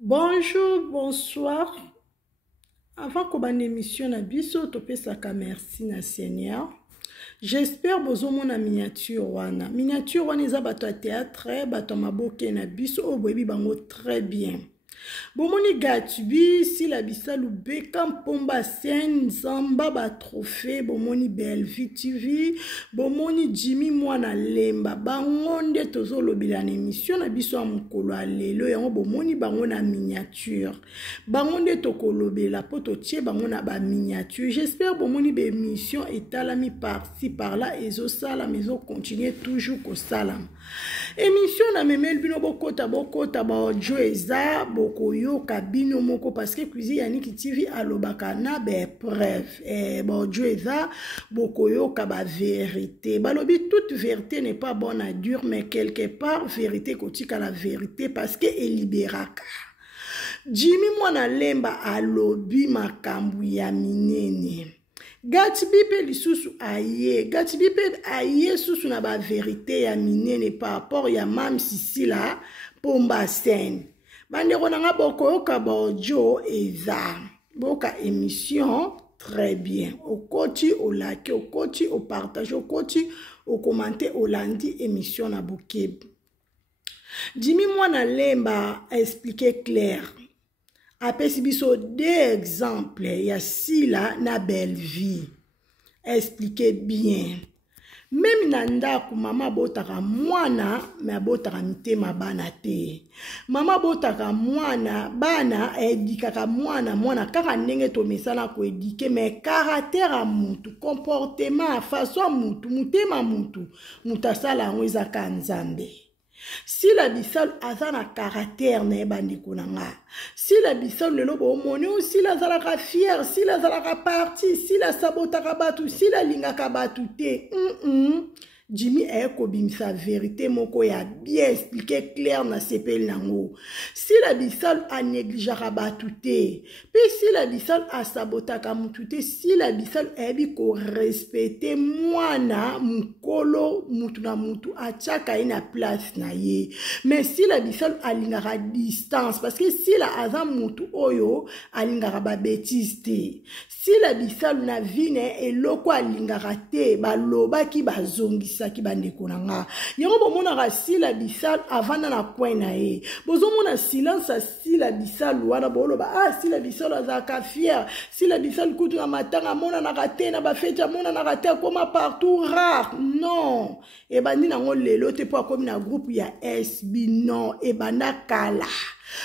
Bonjour, bonsoir. Avant qu'on ait une émission na biso, topesaka merci na Seigneur. J'espère bozo mona miniature wana. Miniature wana eza bato ya théâtre, bato ya maboke na biso o boyebi bango très bien. Bomoni Gatubi, si la bisalu beka mpomba scène, zamba ba trophée, bomoni Bellevue TV, bomoni Jimmy mwana lemba, bangonde tozo lobila na émission na biso ya mukolo alelo, yango bomoni bango na miniature. Bangonde toko lobela po totie bango na ba miniature. J'espère bomoni be émission etalami par-ci par-là ezo salam ezo continuer toujours ko salam. Émission na memel bino bokota ba audio eza bokoyo kabino moko parce que cuisine Yannick TV alobaka na be preuve ba audio eza bokoyo ka ba vérité balobi toute vérité n'est pas bonne à dire mais quelque part vérité kotika la vérité parce que elibéraka Jimmy mwana lemba alobi makambu ya minene Gatubi pe lisusu aye. Gatubi pe aye susu na ba vérité ya minene par rapport ya mam sisi la pomba scène. Bande konanga boko yoka ba audio eza. Boka émission très bien. Au koti au like, au koti au partage, au koti au commenter au lundi émission na bokeb. Jimmy mwana lemba a expliqué clair. Apesi biso deux exemples ya sila na Bellevue. Expliquez bien. Même nandaku mama botaka mwana me botaka mitema bana te. Mama botaka mwana bana edikaka mwana kaka ndenge to mesana ko edike mais caractère a mutu, comportement, façon mutu, mutema mutu, mutasala ngo ezaka nzambe. Si la bisal azana caractère na ebandiko nanga. Si la bisal lelo bo moni ou si la zalaka fier, si la zalaka parti, si la sabotaka batu, si la lingaka batu te. Jimmy eko bimisa vérité moko ya bien expliqué clair na sepel nango. Si la bisal a négligera batu te, pe si la bisal a sabotaka mutu te, si la bisal ebi ko respecter mwana mukolo mutu na mutu achaka ina place na ye. Mais si la bisal a lingara distance parce que si la azam mutu oyo a lingara ba bêtise te. Si la bisal na vine eloko a lingara te ba loba ki ba zongi saki bandeko nanga yango bomona si la bisal avana na coin na ye bozomona silence si la bisal wana boloba si la bisal azaka fier si la bisal kutu na matanga mona na kate na ba fete mona na kate koma partout rare non e bandi nango lelo te po akomi na groupe ya SB non e banda kala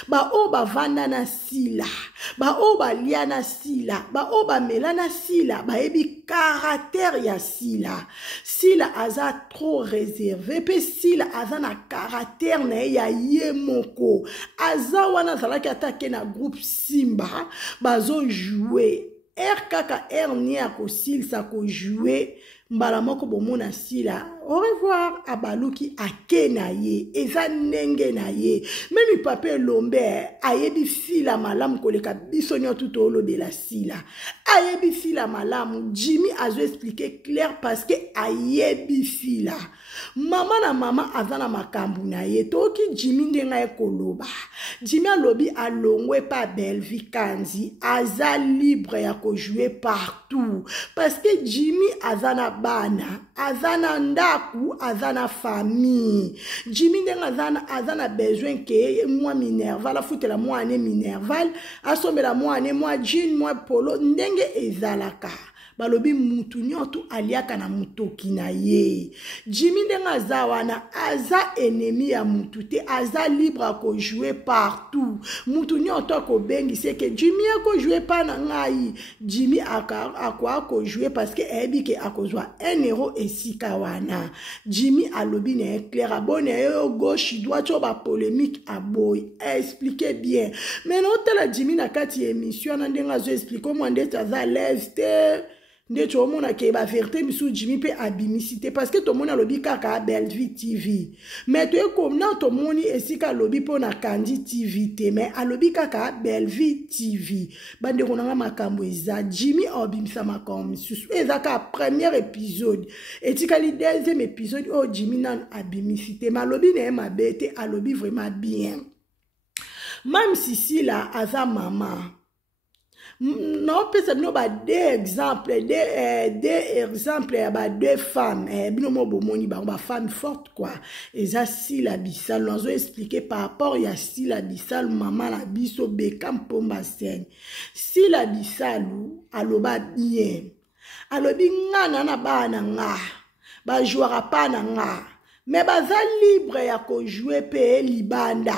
ba o ba vanda na sila ba o ba lia na sila ba o ba mela na sila ba ebi caractère ya sila sila aza trop réservé pe sila aza na caractère na ya ye moko aza wana zalaki atake na groupe Simba bazo jouer kaka ni akosilisa ko jouer mbala moko bomona sila au revoir abaluki akena ye eza ndenge na ye même pape lombe ayebi sila malamu koleka biso nyoto to lobela sila ayebi sila malamu Jimmy azo expliquer clair parce que ayebi sila mama na mama azana makambu na ye toki Jimmy ndenga ekoloba Jimmy alobi alongwe pa Bellevue kanzi aza libre ya ko jouer partout parce que Jimmy azana bana azana ndaku azana famille Jimmy ndenga azana besoin ke moi Minerval la futela moi ane Minerval asomela moi ane moi jean moi polo ndenge ezalaka balobi mutu nyoto aliaka na mutoki na ye Jimmy ndenga zawana aza ennemi ya mutu te aza libre ko jouer partout mutu nyoto ko bengi c'est que Jimmy ko jouer pas na ngai Jimmy akwa ko jouer parce que ebi ke akozwa 1 euro esika wana Jimmy alobi na clair abone yo gauche droite ba polémique aboy expliquer bien mais non tela Jimmy na kati émission na ndenga zo expliquer moi ndeta za leste nde to mona ke ba vérité misu Jimmy pe abimisité parce que to mona lobi kaka Bellevue TV mais to comme na to moni esika lobi po na Kandi TV te mais alobi kaka Bellevue TV bande konanga makambo eza Jimmy obimisa makambo misu ezaka premier épisode etikali deuxième épisode o Jimmy na abimisité mais alobi na mabete alobi vraiment bien même si là aza maman non pesa bino ba deux exemples ya ba deux femmes bino mo bomoni ba femme forte quoi eza Sila Bissalo nazo expliquer par rapport ya Sila Bissalo maman la biso beka mpomba sene Sila Bissalo aloba bien alobi ngana na bana nga ba jouera pas na nga mais baza libre ya ko jouer pe libanda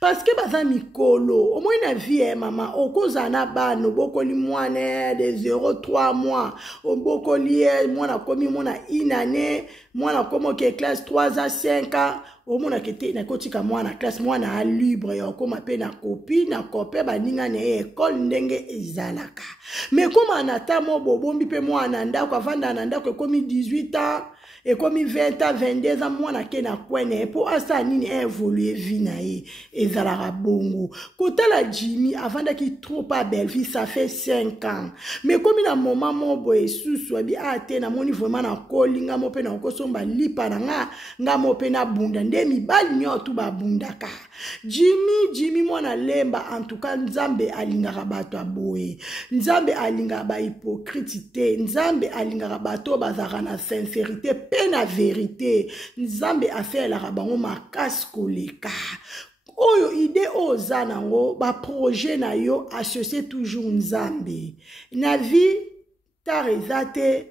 parce que baza mikolo au moins na vie maman okoza na bano bokoli mwana de 0-3 mois obokoli mwana komi mwana inane mwana komo ke classe 3 à 5 ans au mona kete na kotika mwana classe mwana a libre ya koma pe na copie na copain baninga na école ndenge ezalaka mais comme anata mo bobombi pe mwana ndako avanda na ndako komi 18 ans et comme 20 ans 22 ans mwana ke na kwene po asa nini évoluer vie na ye ezalaka bongo kotala Jimmy avanda ki trop pas belle vie ça fait 5 ans mais comme na moment mo boye susu abi ate na moni vraiment na kolinga mo pe na kosomba lipa na nga mo pe na bunda nde mibali nyoto ba bundaka Jimmy mwana lemba en tout cas nzambe alingaka bato aboye nzambe alingaka ba hypocrite nzambe alingaka bato bazaka na sincérité pe na vérité nzambe afelaka bango makasi koleka oyo idée oza nango ba projet na yo associé toujours nzambe na vie tarezate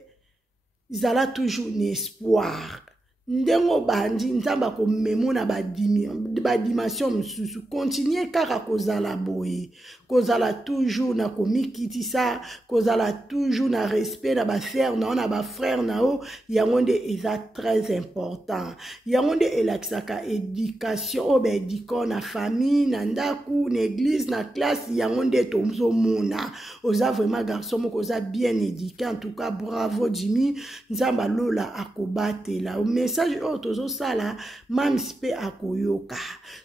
zala toujours un espoir ndengo bandi nzamba ko memona ba dimension msusu continuer kaka kozala boye kozala toujours na komikitisa kozala toujours na respect na ba frère na ba frère na o yango nde eza très important yango nde elakisaka éducation o be diko na famille na ndaku na église na classe yango nde tomzomona oza vraiment garçon moko oza bien éduqué en tout cas bravo Jimmy nzamba lola akobatela o message o tozo sala mam spe akoyoka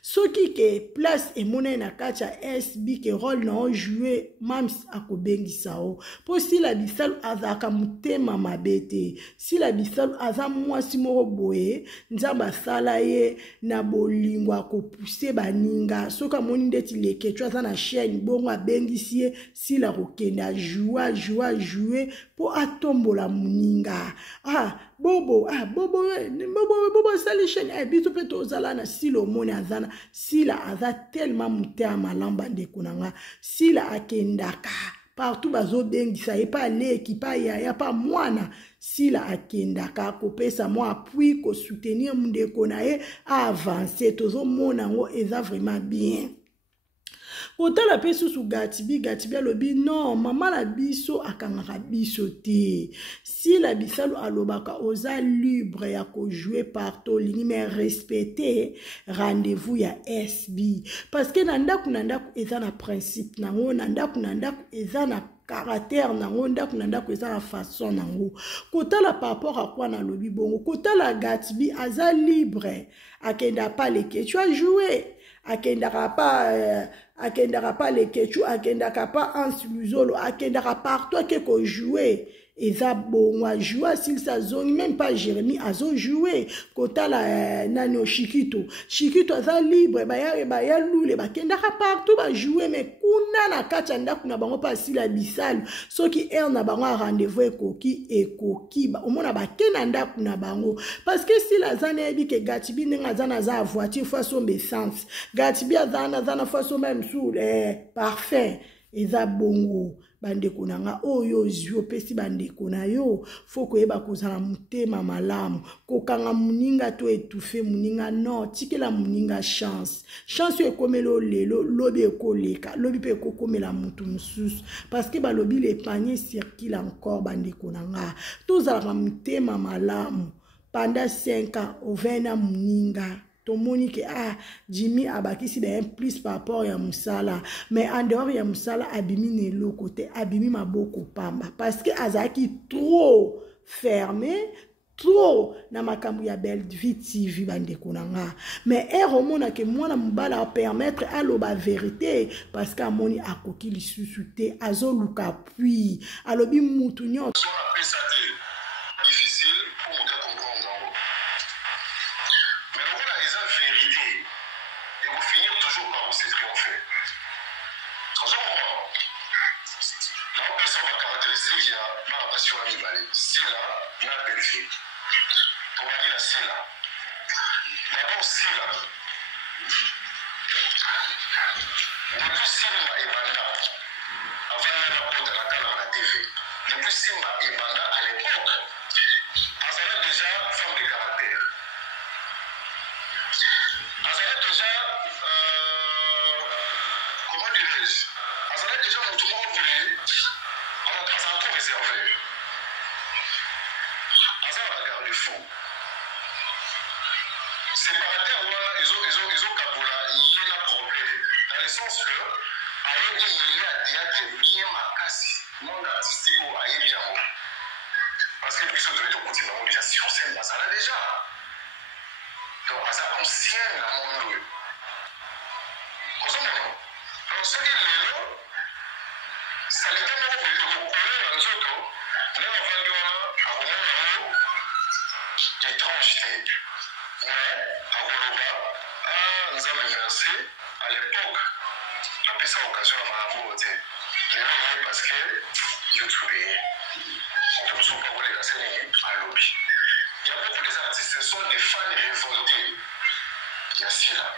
soki ke place emona na kacha SB ke rôle na jouer mam akobengisa o po Sila Bissalo azaka mutema mabete Sila Bissalo aza mwasi moko boye nzamba sala ye na bolingo akopuse baninga soka moni ndeti lekecho aza na chaîne bongo abengisi ye Sila kokenda jouer po atombola muninga bobo sali chaîne biso pe tozala na Sila omoni azana Sila aza tellement mutea malamba ndeko nanga Sila akendaka partout bazo bengisa ye pa leki pa yaya pa mwana Sila akendaka kopesa mo appui ko soutenir ndeko na ye a avancer tozo mona ngo eza vraiment bien. Kotala pe susu Gatibi alobi non mama la biso akangaka biso te Sila Bissalo alobaka oza libre ya ko jouer partout lingi mais respecter rendez-vous ya SB parce que na ndaku eza na principe nango na ndaku eza na caractère nango ndaku eza na façon nango kotala par rapport à quoi na lobi bongo kotala Gatibi aza libre akenda pas les que tu as joué akendaka pas les kechu akendaka pas ansuluzolo akendaka partout ke ko jouer eza bongo jouer s'il sa zone même pas Jérémie azo jouer kotala nano Chikito aza libre baya lule bakendaka partout ba jouer mais kuna na kacha ndaku na bango pa Sila Bissalo soki na bango rendez-vous ekoki ba omona bakena ndaku na bango parce que Sila zana ebi ke Gatibi ninga zana za voiture façon essence Gatibi azana façon même sous parfait eza bongo bandeko nanga oyo zio pesi bandeko na yo foko yeba kozala mutema malamu kokanga muninga to étouffer muninga non tikela muninga chance ekomelo lelo lobi ekoleka lobi pe kokomela mutu mususu parce que balobi le panier circule encore bandeko nanga tozala mutema malamu pendant 5 ans au 20 ans muninga tomoni ke Jimmy abakisi ben plus par rapport ya musala mais en dehors ya musala abimi ne lo côté abimi maboko pamba parce que azaki trop fermé trop na makambu ya Belle Vie TV bandeko nanga mais romona ke mwana mubala permettre aloba vérité parce que amoni akoki lisusu te azoluka puis alobi mutu nyonso difficile pour me comprendre. Mais voilà, les vérité. et vous finir toujours par vous triompher. Là, on peut savoir la caractéristique de la passion animale. Sila, la Belgique. On va dire Sila. D'abord, Sila. Depuis Simba et Banda, avant la porte à la TV, depuis Simba et Banda à l'époque, Azala déjà femme de caractère. Azala déjà, comment dirais-je, Azala déjà mon tout le monde voulait, Azala tout réservé. Azala la garde fou. Séparateurs, ils ont Kaboula, il y a un problème. Dans le sens que, avec il y a théâtre bien marqué, le monde artistique a bien. Parce que puis ça devait continuer déjà sur scène, ça là déjà. Donc, ça ancien dans mon monde. Vous comprenez? Donc, ce qui est là, ça l'était même pour le couler dans le auto, même avant de voir, étrangeté. Mais, à Woloba, nous avons versé à l'époque, après ça, occasion à Marambo, parce que YouTube, on ne peut pas rouler la scène à lobby. Il y a beaucoup d'artistes, ce sont des fans révoltés. Il y a cela.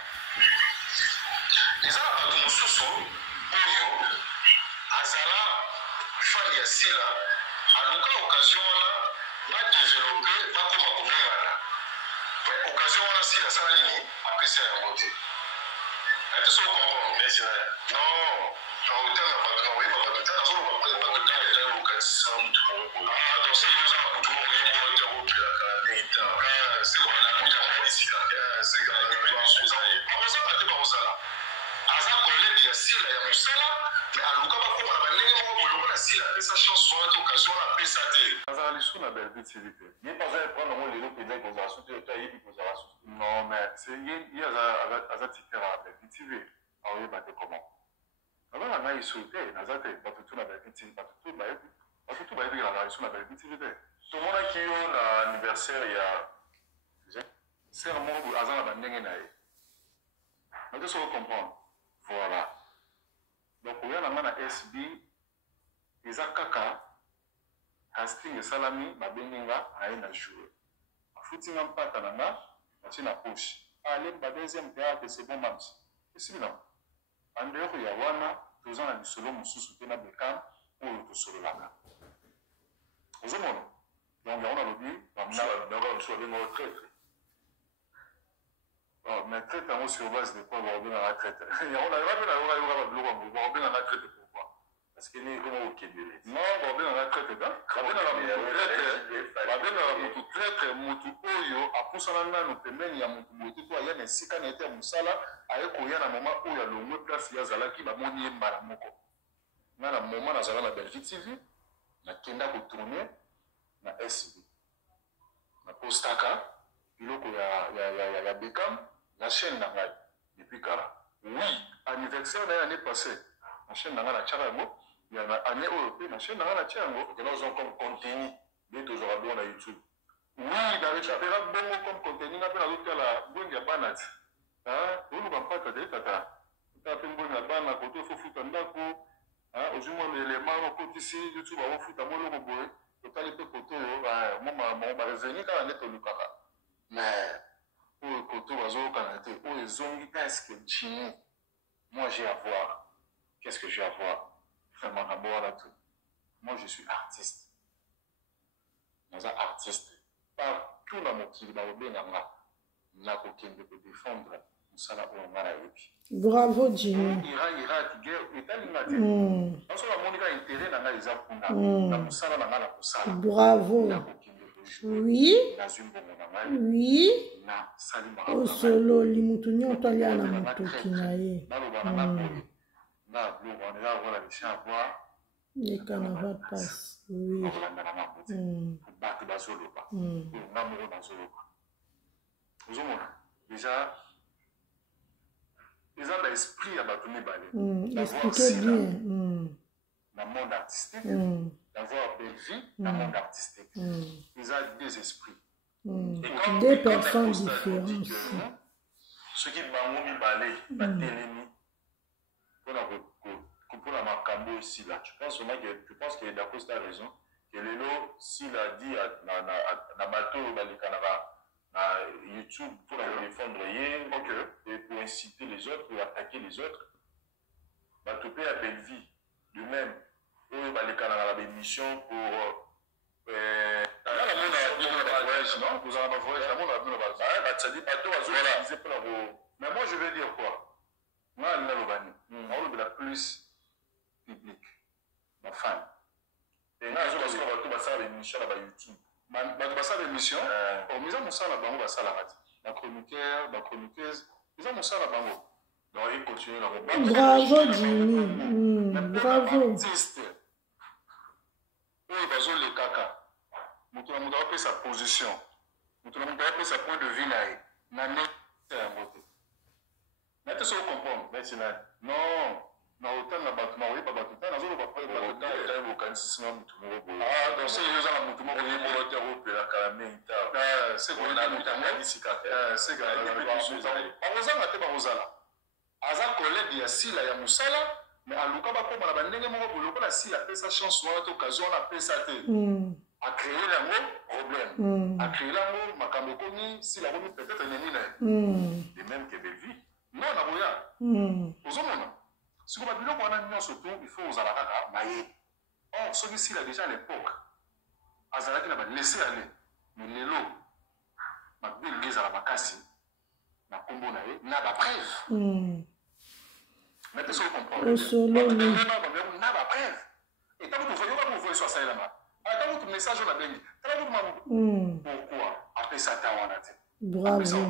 Les gens qui sont sous Oyo, Azala, fan de cela, à l'occasion, on a développé, pas comme à Boumé. Mais occasion, on a si la salle après c'est un vote. Est-ce que vous comprenez? Non, dans le temps, on n'a pas de temps, on n'a pas de temps, on n'a pas de temps, on n'a pas de temps. Ah, dans ces deux ans, tout le monde est pour être au pied, c'est bon, on a ici, c'est quand même une chose. On va s'en battre par ça. Aza collègue, il y a si la Moussala, mais à l'occasion, on va aller si la sa chanson, occasion, on a fait ça. Aza, les sous, on a belle visibilité. Il n'y a pas à prendre les autres pédales qu'on a sauté, non, mais c'est il y a Aza ticket à la TV. Ah oui, bah, comment? Avant, on a sauté, on a fait tout la belle TV, tout la belle TV. Tout le monde qui a un anniversaire, il y a. C'est un mot où Aza a bandé. Mais tu comprendre. Voilà. Donc, il y a un SB, ils ont kaka, casting et salami, ma beninga, a une joué. Footing en pâte à la main, on a poche. Allez, ma deuxième théâtre, c'est bon match. Et c'est bien. En dehors, il y a Wana, tous ans, solo, mon sous-soutien à Bekam, ou le solo là. Vous avez donc, on a le dit, on a sur les retraites. Mais traite sur base de quoi on va bien à la traite. On a bien à la traite pourquoi? Parce qu'il est comment au Québec. Non, on va bien à la traite. On va bien à la traite, Moutou Oyo, à Poussanana, nous permet, il y a Moutou, il y a des sikas n'étaient à Moussala, avec il y a un moment où il y a le mot place, il y a Zalaki, la monnaie Maramoko. Dans le moment, dans la Belgique TV, na Kenda pour tourner, na SB. Na Postaka, il y a Bekam. La chaîne n'a pas depuis Kara. Oui, anniversaire de l'année passée. La chaîne n'a pas Tcharango. Il y a une année européenne. La chaîne n'a pas Tcharango. Et nous avons comme contenu. Mais toujours à la YouTube. Oui, dans le Tcharango, comme contenu, on a fait la bonne Yabanat. On ne va pas te dire, tata. Tu as fait une bonne Yabanat, côté faut foutre un dako. Aujourd'hui, les mains au côté ici, YouTube, on va foutre un bon logo. Tu as les peu côté, moi, ma revenu quand on est au Lukaka. Mais. Moi j'ai à voir. Qu'est-ce que j'ai à voir? Moi je suis artiste. Nous sommes artistes. Partout dans mon pays, dans le bien, on a aucun de défendre. Bravo Jimmy. Bravo. Oui. Oui. Au solo limutunya otalia na mutoki na ye. Les carnavals passent. Oui. Déjà, ils ont l'esprit à bâtonner balai. Expliquez bien. Dans le monde artistique, d'avoir belle vie dans le monde artistique. Ils ont deux esprits. Deux personnes différentes. Ce qui bango mi balé, la télémie, pour la macambo aussi là. Je pense que d'accord, tu as raison. Que Lelo, s'il a dit à bateau, à YouTube, pour la défendre, et pour inciter les autres, pour attaquer les autres, bateau à belle vie. De même, il va aller mission pour. Mais moi je veux dire quoi? Moi je la plus publique, ma femme. Et là je pense qu'on va faire l'émission là YouTube. Va faire l'émission. Au misant mon sang là-bas, on va faire la radio. La chroniqueur, la chroniqueuse, ils ont mon sang là-bas. Donc il continue là. Bravo Jimmy. Bravo. Oui, parce que les caca. Nous avons sa position. Nous avons sa point de vue. Nous avons un vote. Maintenant, ce qu'on comprend, non, na autant na batuma oui pas batuma na zolo ba pas batuma ta bo kan sisima mutumo bo ah donc c'est les gens mutumo bo bo ta bo pe la kalamenta c'est ko na mutanga disika c'est ga on za ngate ba ozala aza collègue ya sila ya musala mais aluka ba ko bana bandenge moko boloko la sila pesa chance wana to occasion na pesa te a créer lango problème a créer lango makambo komi sila komi peut-être neni na de même que Belvi non na boya ozomona. Si vous avez un surtout, il faut aux Alakaka, maïe. Or, celui-ci, là, déjà à l'époque, Azalaki n'a pas laissé aller. Mais les lots, ma belle guise à la Bakassi, na combo n'a pas preuve. Mettez ça au comprendre. N'a pas preuve. Et tant que vous voyez sur ça là-bas, tant que message on a bien. Pourquoi? Après ça, t'as en a dit. Bravo.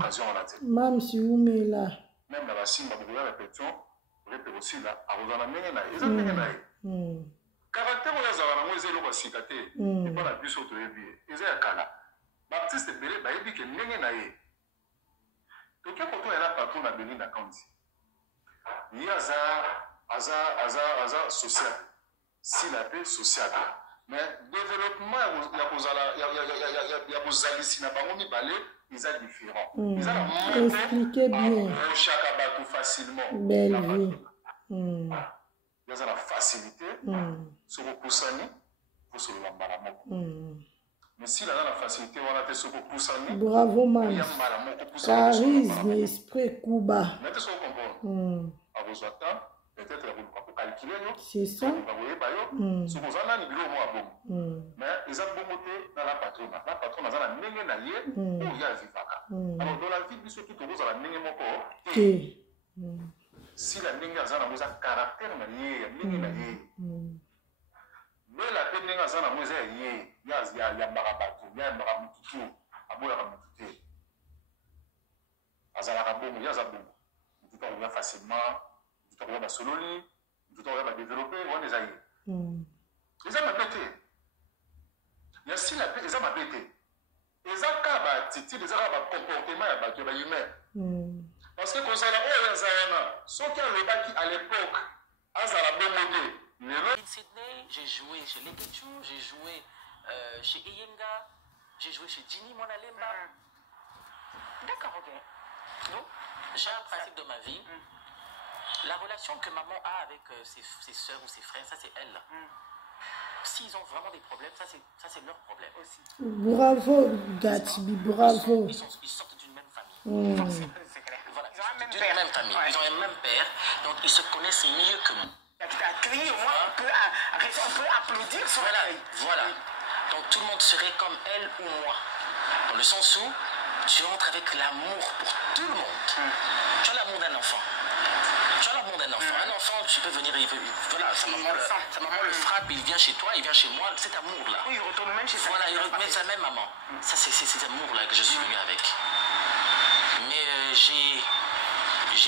Même si vous mettez là. Même dans la cime, vous voyez la répétition. Aussi là, à Rosana Mena, ils ont gagné. Caractère où ils ont gagné, ils ont gagné. Ils ont gagné sur tous les billets. Ils ont gagné. Baptiste Belé, il dit que n'y a gagné. Donc, quand on est là, partout, on a béni la Kandi. Il y a un social. Si la paix sociale. Mais développement, il y a des alliés, ils sont différents. Expliquez bien. Chaque facilement. Belle vie. Il y a la facilité. Sur le poussani, pour se le mais si la facilité, on a été sur le poussani. Bravo, man. Charisme, esprit, Kuba. Mettez ce qu'on comprend. À vos attentes, peut-être pour calculer. C'est ça. Ce qu'on a, mais ils ont beauté dans la patronne. La patronne a la nenge na ye ou ya vivaka. Alors dans la vie, surtout tout vous a la nenge moko. Si la nenge a na caractère na ye, nenge na ye. Mais la peine nenge a na moza ye, ya marabatu, ya maramutu, aboya ramutu. Azala rabomu, ya zabomu. Tout on va facilement, tout on va sololi, tout on va développer, on les aïe. Les hommes pété. Il y a si la paix, les hommes pété. Les hommes attitude, les hommes comportement humain. Parce que quand ça a ceux qui ont le bac à l'époque, à la bonne idée. Sydney, j'ai joué chez Lekechu, j'ai joué chez Eyenga, j'ai joué chez Ginny Monalemba. D'accord, ok. Donc, j'ai un principe de ma vie. La relation que maman a avec ses soeurs ou ses frères, ça c'est elle. S'ils ont vraiment des problèmes, ça c'est leur problème aussi. Bravo Gatsby, bravo. Ils sortent d'une même famille. Voilà, d'une même famille. Ils ont un même père, donc ils se connaissent mieux que moi. On peut applaudir sur voilà. Donc tout le monde serait comme elle ou moi. Dans le sens où tu entres avec l'amour pour tout le monde. Tu as l'amour d'un enfant. Un enfant, tu peux venir, voilà, sa maman le frappe, il vient chez toi, il vient chez moi, cet amour-là. Oui, il retourne même chez sa Voilà, il retourne même sa même maman. Ça, c'est cet amour-là que je suis venu avec. Mais j'ai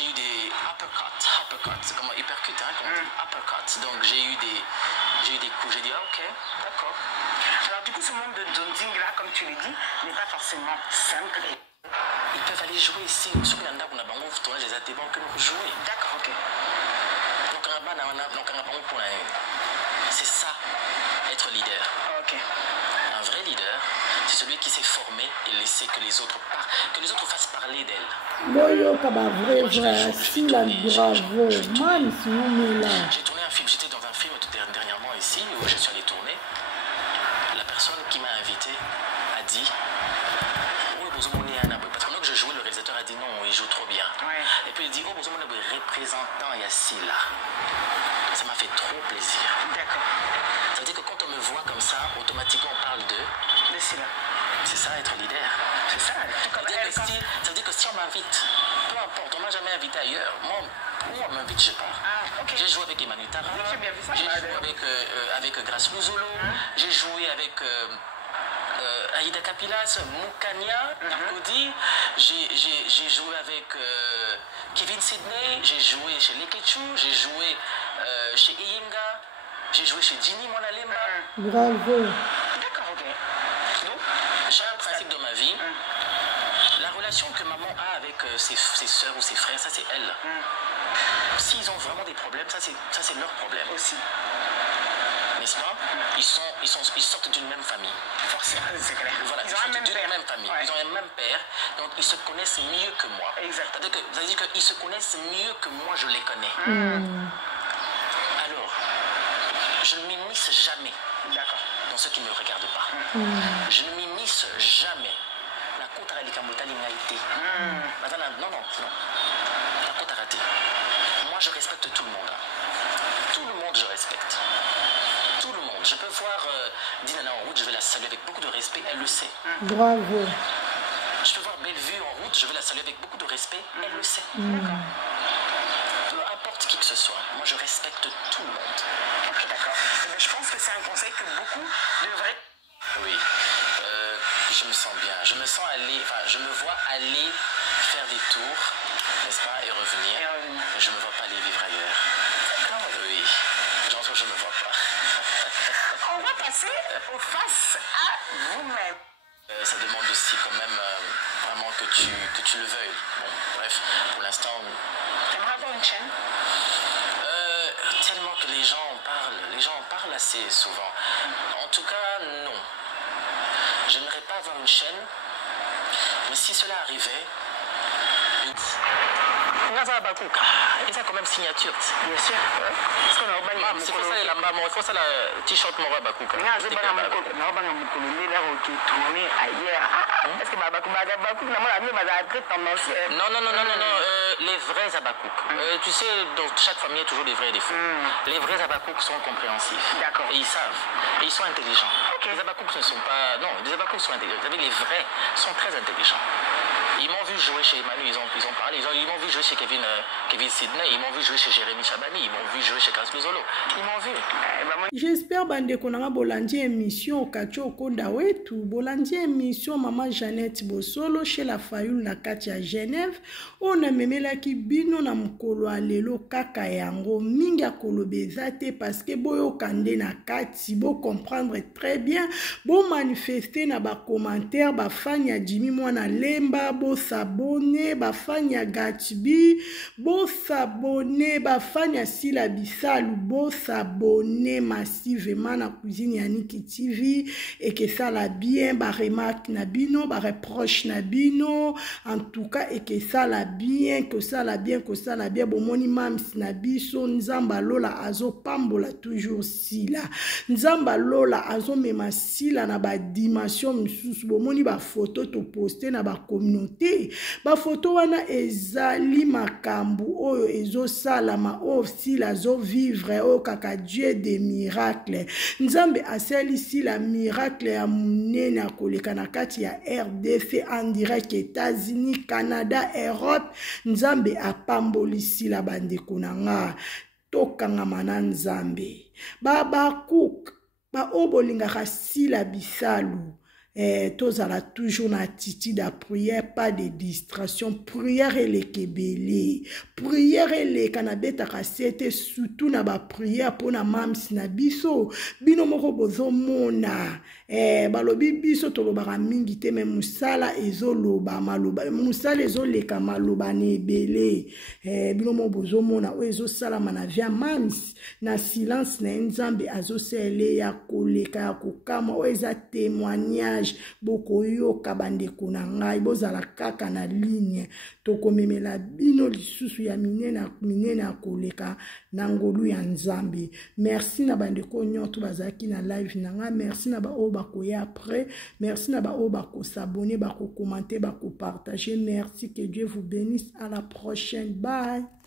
eu des uppercuts, c'est comme hypercut, hein, comme on dit, uppercuts. Donc j'ai eu des coups, j'ai dit, ah, ok, d'accord. Alors du coup, ce monde de Donding, là, comme tu le dis, n'est pas forcément simple. Ils peuvent aller jouer ici. Ceux qui n'ont pas de bango, les ATV, que nous jouer. D'accord, ok. C'est ça, être leader. Ok. Un vrai leader, c'est celui qui s'est formé et laissé que les autres fassent parler d'elle. boyoka bavrai vrai asila bravo man siumela. J'ai tourné un film, j'étais dans un film dernièrement ici où je suis allé tourner. La personne qui m'a invité a dit parce que je jouais, le réalisateur a dit non, il joue trop bien. Ouais. Et puis il dit, oh, vous avez un représentant, il y a Silla. Ça m'a fait trop plaisir. D'accord. Ça veut dire que quand on me voit comme ça, automatiquement on parle d'eux. De Silla. C'est ça, être leader. C'est ça. Ça veut dire que si on m'invite, peu importe, on ne m'a jamais invité ailleurs. Moi, où on m'invite, je pars. Ah, ok. J'ai joué avec Emmanuel Tara, J'ai bien vu ça. j'ai joué avec Grace Luzolo, j'ai joué avec Aïda Kapilas, Moukania, Narcodi, j'ai joué avec Kevin Sidney, j'ai joué chez Lekechu, j'ai joué chez Eyenga, j'ai joué chez Dini Monalemba. Bravo. D'accord, ok. Donc, j'ai un principe dans ma vie. La relation que maman a avec ses soeurs ou ses frères, ça c'est elle. S'ils ont vraiment des problèmes, ça c'est leur problème. aussi. N'est-ce pas? Ils sortent d'une même famille. Forcément, c'est clair. Voilà, Ils ont un même père. même famille. Ouais. Ils ont un même père, donc ils se connaissent mieux que moi. Exact. C'est-à-dire qu'ils se connaissent mieux que moi, je les connais. Alors, je ne m'immisce jamais dans ce qui ne me regarde pas. Je ne m'immisce jamais. La côte à l'Ikamota l'Ingaïté. Non. La côte à raté. Moi, je respecte tout le monde. Tout le monde, je respecte. Tout le monde. Je peux voir Dinana en route, je vais la saluer avec beaucoup de respect, elle le sait. Bravo. Je peux voir Bellevue en route, je vais la saluer avec beaucoup de respect, elle le sait. Peu importe qui que ce soit, moi je respecte tout le monde. Ok, d'accord. Mais je pense que c'est un conseil que beaucoup devraient... Oui. Je me sens bien. Je me sens aller, enfin, je me vois aller faire des tours, n'est-ce pas, et revenir. Mais je ne me vois pas aller vivre ailleurs. Oui. J'entends, je ne me vois pas. On va passer face à vous-même. Ça demande aussi quand même vraiment que tu le veuilles. Bon, bref, pour l'instant... T'aimerais avoir une chaîne? Tellement que les gens en parlent assez souvent. En tout cas, non. Je n'aimerais pas avoir une chaîne, mais si cela arrivait... Et ça quand même signature. Bien sûr. C'est pour ça il faut ça la t-shirt Mora Bakuka. Est-ce que non, les vrais Abakouk. Tu sais, dans chaque famille, il y a toujours des vrais et des faux. Les vrais Abakouk sont compréhensifs. D'accord. Et ils savent. Et ils sont intelligents. Okay. Les Abakouk ne sont pas... Non, les Abakouk sont intelligents. Vous savez, les vrais sont très intelligents. Ils m'ont vu jouer chez Emmanuel, ils ont parlé. Ils m'ont vu jouer chez Kevin Sidney, ils m'ont vu jouer chez Jérémy Chabani, ils m'ont vu jouer chez Grace Luzolo. Ils m'ont vu. J'espère bandeko nanga bolandi émission okati okonda wetu bolandi émission Maman Jeannette Bosolo chez la Fayoul na kati ya Genève on amemelaki bino na mokolo alelo kaka yango mingi akolobeza te parce que boyo kande na kati bo comprendre très bien bo manifester na ba commentaire ba fanya Jimmy mwana lemba bo s'abonner ba fanya Gatsby bo s'abonner ba fanya Sila Bisalu bo s'abonner massivement na cuisine ya Niki TV et que ça la bien ba remarque na bino ba reproche na bino en tout cas et que ça la bien bomoni mams na biso nzamba lola azo pambola toujours Sila nzamba lola azo mema Sila na ba dimension misusu bomoni ba photo to poster na ba communauté ba photo wana ezali makambu oyo ezo salama o Sila zo vivre o kaka Dieu des miracles nzambe aseli Sila miracle ya munene akoleka na kati ya RDC en direct États-Unis Canada Europe nzambe apamboli Sila bandeko nanga tokangama na nzambe babakuk ba obolingaka Sila Bisalu tozala toujours na attitude à prière pas de distraction prière elekebele prière elekanabeta kasete surtout na ba prière pona mams na biso bino moko bozomona balobi biso tolobaka mingi te me musala ezoloba maloba musala ezoleka maloba na ebele bino mo bozomona oyo ezosalama na via mams na silence na nzambe azosele ya koleka ya kokama oyo eza témoignage bokoyoka bandeko na ngai bozala kaka na ligne tokomemela bino lisusu ya minene ya koleka na ngolu ya nzambe. Merci na bandeko nyoto bazaki na live na nga, merci na ba oyo bakoya après, merci na ba oyo bako s'abonner, bako commenter, bako partager. Merci, que Dieu vous bénisse, à la prochaine, bye.